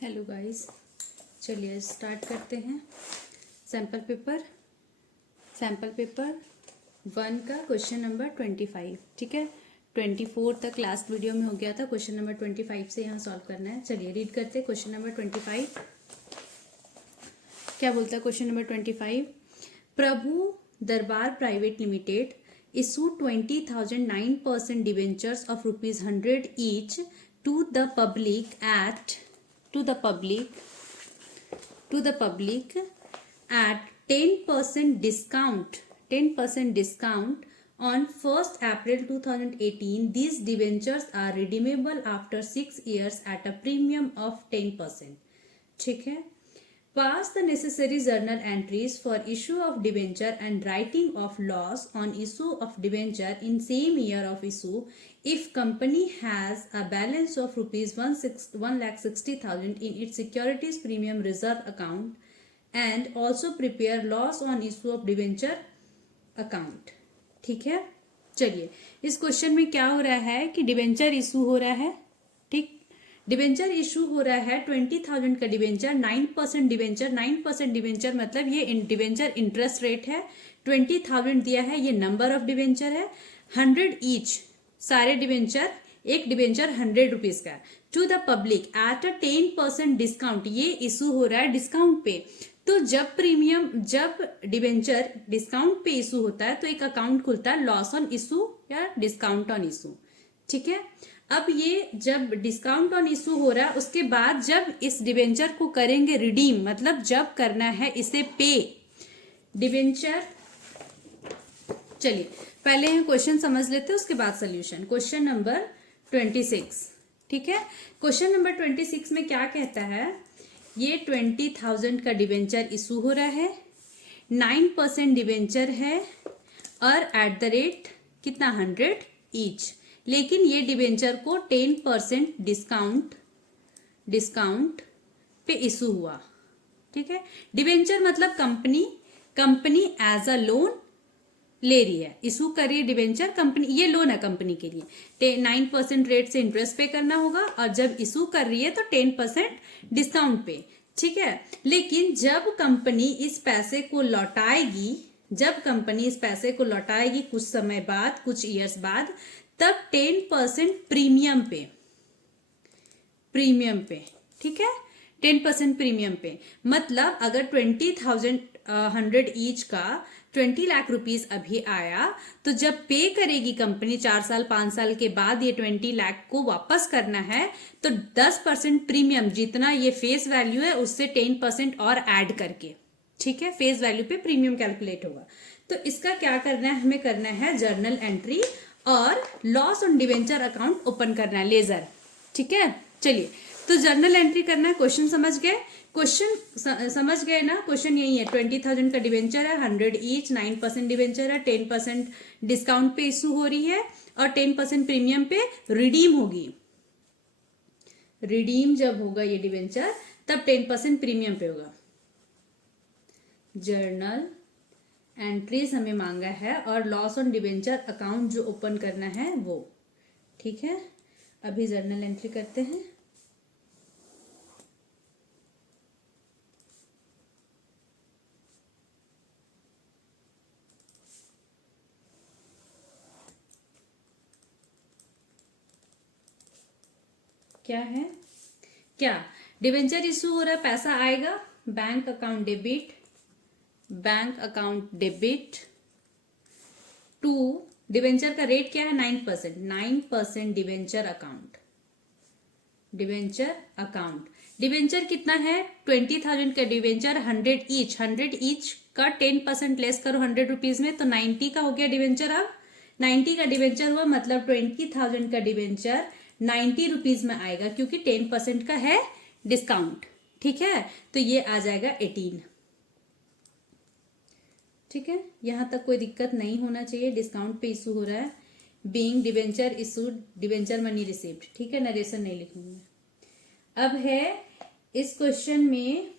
Hello guys, चलिए start करते हैं। सैम्पल पेपर 1 का क्वेश्चन नंबर 25। ठीक है, 24 तक लास्ट वीडियो में हो गया था। क्वेश्चन नंबर 25 से यहाँ सॉल्व करना है। चलिए रीड करते हैं क्वेश्चन नंबर 25। क्या बोलता है क्वेश्चन नंबर 25? प्रभु दरबार private limited issued 20,000 9% debentures of rupees 100 each to the public at 10% discount on 1st April 2018. These debentures are redeemable after 6 years at a premium of 10%. ठीक है, pass the necessary journal entries for issue of debenture and writing of loss on issue of debenture in same year of issue if company has a balance of rupees 1,60,000 in its securities premium reserve account and also prepare loss on issue of debenture account. ठीक है, चलिए इस question में क्या हो रहा है कि डिबेंचर इशू हो रहा है। ठीक, डिबेंचर इशू हो रहा है 20,000 का डिबेंचर, 9% डिबेंचर। 9% डिबेंचर मतलब ये डिबेंचर इंटरेस्ट रेट है। 20,000 दिया है, ये नंबर ऑफ डिबेंचर है। 100 ईच, सारे डिबेंचर, एक डिबेंचर 100 रुपीज का to the public at a 10% discount. ये इशू हो रहा है डिस्काउंट पे। तो जब डिबेंचर डिस्काउंट पे इशू होता है तो एक अकाउंट खुलता है लॉस ऑन इशू या डिस्काउंट ऑन इशू। ठीक है, अब ये जब डिस्काउंट ऑन इशू हो रहा है उसके बाद जब इस डिबेंचर को करेंगे रिडीम, मतलब जब करना है इसे पे डिबेंचर। चलिए पहले हम क्वेश्चन समझ लेते हैं, उसके बाद सोल्यूशन। Question number 26। ठीक है, क्वेश्चन नंबर 26 में क्या कहता है? ये 20,000 का डिबेंचर इशू हो रहा है, 9% डिबेंचर है और एट द रेट कितना 100 ईच। लेकिन ये डिबेंचर को 10% डिस्काउंट पे इशू हुआ। ठीक है, डिबेंचर मतलब कंपनी एज अ लोन ले रही है, इशू कर रही है डिबेंचर कंपनी, ये लोन है कंपनी के लिए। 9% रेट से इंटरेस्ट पे करना होगा और जब इशू कर रही है तो 10% डिस्काउंट पे। ठीक है, लेकिन जब कंपनी इस पैसे को लौटाएगी कुछ समय बाद, कुछ ईयर्स बाद, तब 10% प्रीमियम पे। ठीक है, 10% प्रीमियम पे। मतलब अगर 20,000 100 ईच का 20 लाख रुपीस अभी आया तो जब पे करेगी कंपनी 4 साल 5 साल के बाद ये 20 लाख को वापस करना है तो 10% प्रीमियम, जितना ये फेस वैल्यू है उससे 10% और ऐड करके, ठीक है, फेस वैल्यू पे प्रीमियम कैलकुलेट होगा। तो इसका क्या करना है, हमें करना है जर्नल एंट्री और loss on debenture account open करना है, लेजर। ठीक है, चलिए तो जर्नल एंट्री करना है। क्वेश्चन समझ गए? क्वेश्चन समझ गए ना? क्वेश्चन यही है, 20,000 का डिवेंचर है, 100 ईच, 9% डिवेंचर है, 10% डिस्काउंट पे इशू हो रही है और 10% प्रीमियम पे रिडीम होगी। रिडीम जब होगा ये डिवेंचर तब 10% प्रीमियम पे होगा। जर्नल एंट्रीज हमें मांगा है और लॉस ऑन डिवेंचर अकाउंट जो ओपन करना है वो। ठीक है, अभी जर्नल एंट्री करते हैं। क्या है, क्या डिवेंचर इशू हो रहा है, पैसा आएगा, bank account debit to debenture का रेट क्या है 9% डिवेंचर अकाउंट। डिवेंचर कितना है 20,000 का डिवेंचर, 100 ईच का 10% लेस करो 100 रुपीज में तो 90 का हो गया डिवेंचर। अब 90 का डिवेंचर हुआ, मतलब 20,000 का डिवेंचर 90 रुपीज में आएगा क्योंकि 10% का है डिस्काउंट। ठीक है, तो ये आ जाएगा 18। ठीक है, यहां तक कोई दिक्कत नहीं होना चाहिए। डिस्काउंट पे इशू हो रहा है, being debenture issued, debenture money received. ठीक है, नरेशन नहीं लिखूंगी। अब है इस क्वेश्चन में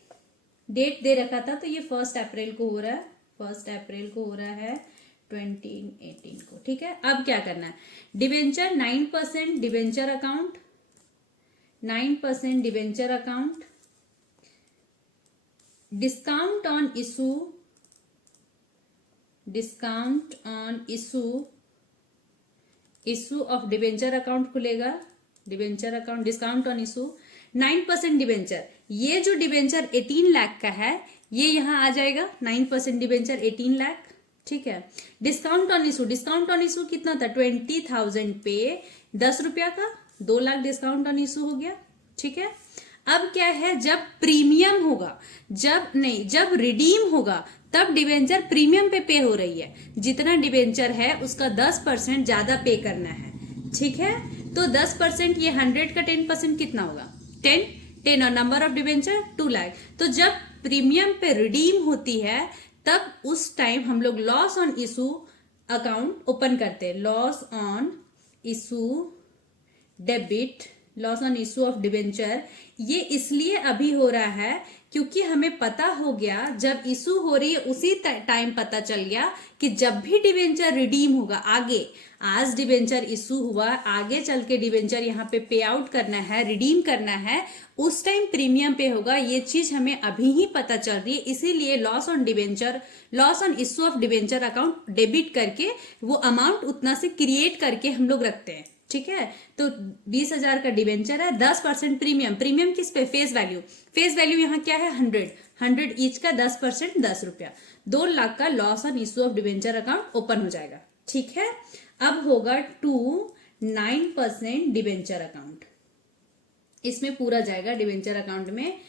डेट दे रखा था तो ये 1 अप्रैल को हो रहा है, 1 अप्रैल को हो रहा है 2018 को। ठीक है, अब क्या करना है, debenture 9% debenture account discount on issue of debenture account खुलेगा, debenture account, discount on issue 9% debenture. ये जो डिबेंचर 18 लाख का है ये यहाँ आ जाएगा 9% डिबेंचर 18 लाख। ठीक है। डिस्काउंट ऑन इशू कितना था 20,000 पे 10 रुपया का 2 लाख डिस्काउंट ऑन इशू हो गया। ठीक है। अब क्या है, जब प्रीमियम होगा, जब रिडीम होगा तब डिबेंचर प्रीमियम पे हो रही है। जितना डिबेंचर है उसका 10% ज्यादा पे करना है। ठीक है। तो 10% ये 100 का 10% कितना होगा 10 और नंबर ऑफ डिबेंचर 2 लाख। तो जब प्रीमियम पे रिडीम होती है तब उस टाइम हम लोग loss on issue account open करते हैं। Loss on issue debit, loss on issue of debenture. ये इसलिए अभी हो रहा है क्योंकि हमें पता हो गया, जब इशू हो रही है उसी टाइम पता चल गया कि जब भी डिबेंचर रिडीम होगा आगे, आज डिबेंचर इशू हुआ, आगे चल के डिबेंचर यहाँ पे आउट करना है, रिडीम करना है, उस टाइम प्रीमियम पे होगा। ये चीज हमें अभी ही पता चल रही है, इसीलिए loss on issue of debenture account debit करके वो अमाउंट उतना से क्रिएट करके हम लोग रखते हैं। ठीक है। तो 20,000 का डिबेंचर है, 10% प्रीमियम किस पे, फेस वैल्यू यहाँ क्या है 100 ईच का 10% 10 रुपया, 2 लाख का loss on issue of debenture account open हो जाएगा। ठीक है। अब होगा 9% डिबेंचर अकाउंट, इसमें पूरा जाएगा डिबेंचर अकाउंट में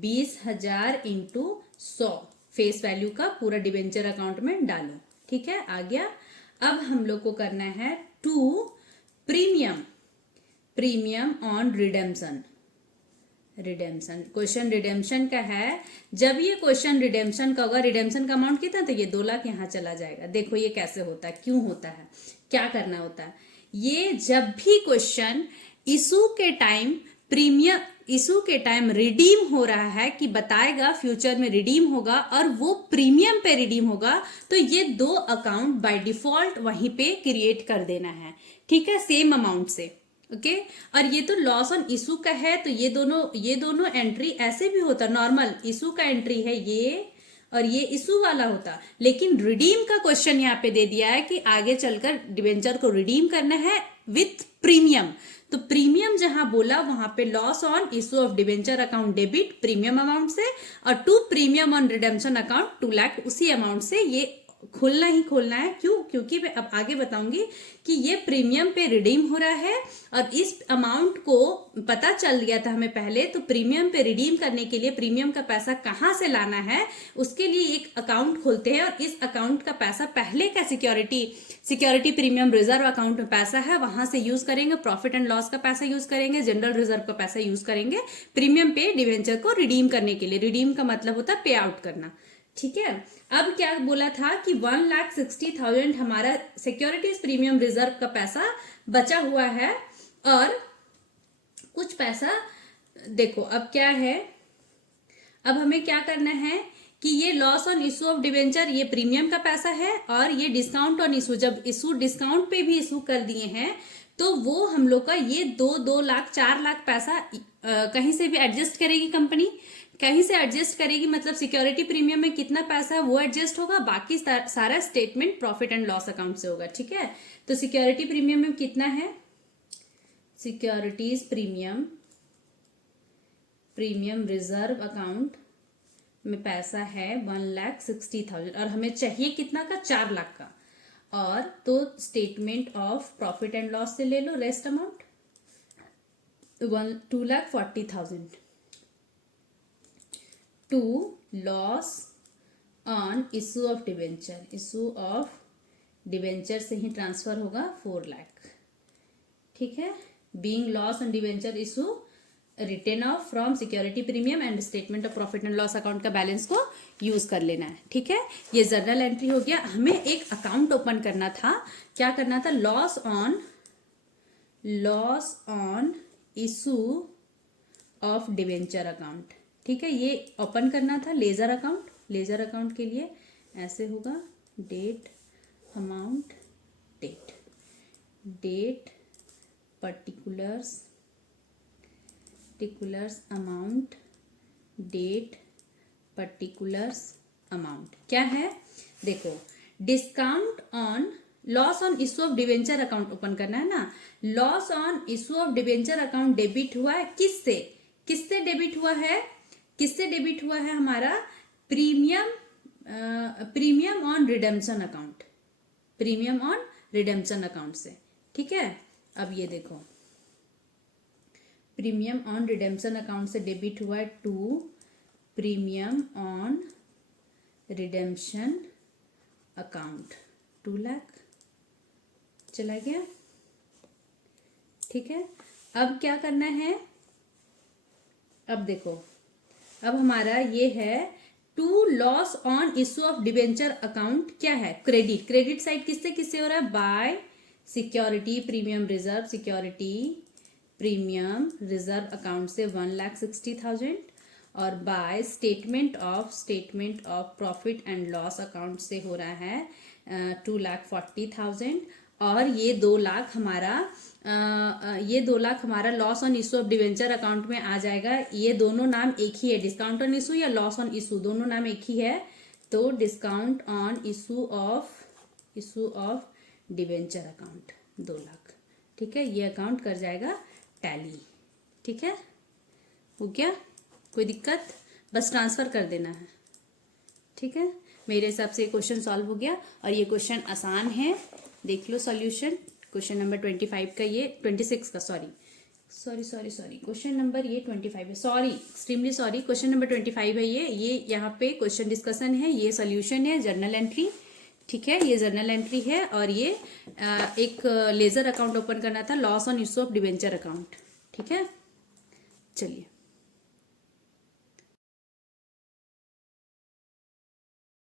20,000 इंटू 100 फेस वैल्यू का पूरा डिबेंचर अकाउंट में डालो। ठीक है, आ गया। अब हम लोग को करना है 2 premium on redemption. Question redemption का है। जब ये क्वेश्चन रिडेम्पशन का होगा, रिडेम्पशन का अमाउंट कितना था, ये 2 लाख यहाँ चला जाएगा। देखो ये कैसे होता है, क्यों होता है, क्या करना होता है। ये जब भी क्वेश्चन इशू के टाइम रिडीम हो रहा है कि बताएगा फ्यूचर में रिडीम होगा और वो प्रीमियम पे रिडीम होगा, तो ये 2 अकाउंट बाय डिफॉल्ट वहीं पे क्रिएट कर देना है। ठीक है, सेम अमाउंट से। ओके। और ये तो लॉस ऑन इशू का है, तो ये दोनों एंट्री ऐसे भी होता, नॉर्मल इशू का एंट्री है ये और ये इशू वाला होता, लेकिन रिडीम का क्वेश्चन यहाँ पे दे दिया है कि आगे चलकर डिबेंचर को रिडीम करना है विथ प्रीमियम। तो प्रीमियम जहां बोला वहां पे loss on issue of debenture account debit premium amount से, और 2 premium on redemption account 2 lakh उसी अमाउंट से ये खोलना ही खोलना है। क्यों? क्योंकि मैं अब आगे बताऊंगी कि ये प्रीमियम पे रिडीम हो रहा है और इस अमाउंट को पता चल गया था हमें पहले, तो प्रीमियम पे रिडीम करने के लिए प्रीमियम का पैसा कहाँ से लाना है उसके लिए एक अकाउंट खोलते हैं, और इस अकाउंट का पैसा पहले का सिक्योरिटी प्रीमियम रिजर्व अकाउंट में पैसा है, वहां से यूज करेंगे, प्रॉफिट एंड लॉस का पैसा यूज करेंगे, जनरल रिजर्व का पैसा यूज करेंगे प्रीमियम पे डिवेंचर को रिडीम करने के लिए। रिडीम का मतलब होता है पे आउट करना। ठीक है। अब क्या बोला था कि 1,60,000 हमारा सिक्योरिटीज प्रीमियम रिजर्व का पैसा बचा हुआ है, और कुछ पैसा देखो अब क्या है, अब हमें क्या करना है कि ये loss on issue of debenture ये प्रीमियम का पैसा है, और ये डिस्काउंट ऑन इशू, जब इशू डिस्काउंट पे भी इशू कर दिए हैं तो वो हम लोग का ये 2 लाख 4 लाख पैसा कहीं से भी एडजस्ट करेगी कंपनी, कहीं से एडजस्ट करेगी, मतलब सिक्योरिटी प्रीमियम में कितना पैसा है वो एडजस्ट होगा, बाकी सारा statement profit and loss account से होगा। ठीक है। तो सिक्योरिटी प्रीमियम में कितना है, सिक्योरिटीज प्रीमियम रिजर्व अकाउंट में पैसा है 1,60,000 और हमें चाहिए कितना का 4 लाख का, और तो statement of profit and loss से ले लो rest amount 2,40,000 to loss on issue of debenture से ही ट्रांसफर होगा 4 लाख। ठीक है। Being loss on debenture issue written off from security premium and statement of profit and loss account का balance को यूज कर लेना है। ठीक है, ये जर्नल एंट्री हो गया। हमें एक अकाउंट ओपन करना था, क्या करना था, loss on issue of debenture account. ठीक है, ये ओपन करना था लेजर अकाउंट के लिए ऐसे होगा, date amount date particulars amount date particulars amount क्या है, देखो discount on loss on issue of debenture account open करना है ना। Loss on issue of debenture account debit हुआ है किससे, किससे डेबिट हुआ है, किससे डेबिट हुआ है हमारा premium, premium on redemption account, premium on redemption account से। ठीक है, अब ये देखो प्रीमियम ऑन रिडेम्पशन अकाउंट से डेबिट हुआ है to premium on redemption account 2 lakh चला गया। ठीक है, अब क्या करना है, अब देखो अब हमारा ये है to loss on issue of debenture account क्या है, क्रेडिट, क्रेडिट साइड किससे किससे हो रहा है, bye security premium reserve, security premium reserve account से 1,60,000 और by statement of profit and loss account से हो रहा है 2,40,000 और ये 2 लाख हमारा ये 2 लाख हमारा loss on issue of debenture account में आ जाएगा। ये दोनों नाम एक ही है, डिस्काउंट ऑन इशू या लॉस ऑन इशू, दोनों नाम एक ही है, तो discount on issue of debenture account 2 lakh. ठीक है, ये अकाउंट कर जाएगा टैली। ठीक है, हो गया, कोई दिक्कत, बस ट्रांसफर कर देना है। ठीक है, मेरे हिसाब से क्वेश्चन सॉल्व हो गया और ये क्वेश्चन आसान है, देख लो सॉल्यूशन। क्वेश्चन नंबर 25 का, ये 26 का, सॉरी क्वेश्चन नंबर ये 25 है, sorry extremely sorry, question number 25 है ये यहाँ पे क्वेश्चन डिस्कशन है, ये सोल्यूशन है, जर्नल एंट्री। ठीक है, ये जर्नल एंट्री है और ये एक लेजर अकाउंट ओपन करना था, loss on issue of debenture account. ठीक है, चलिए।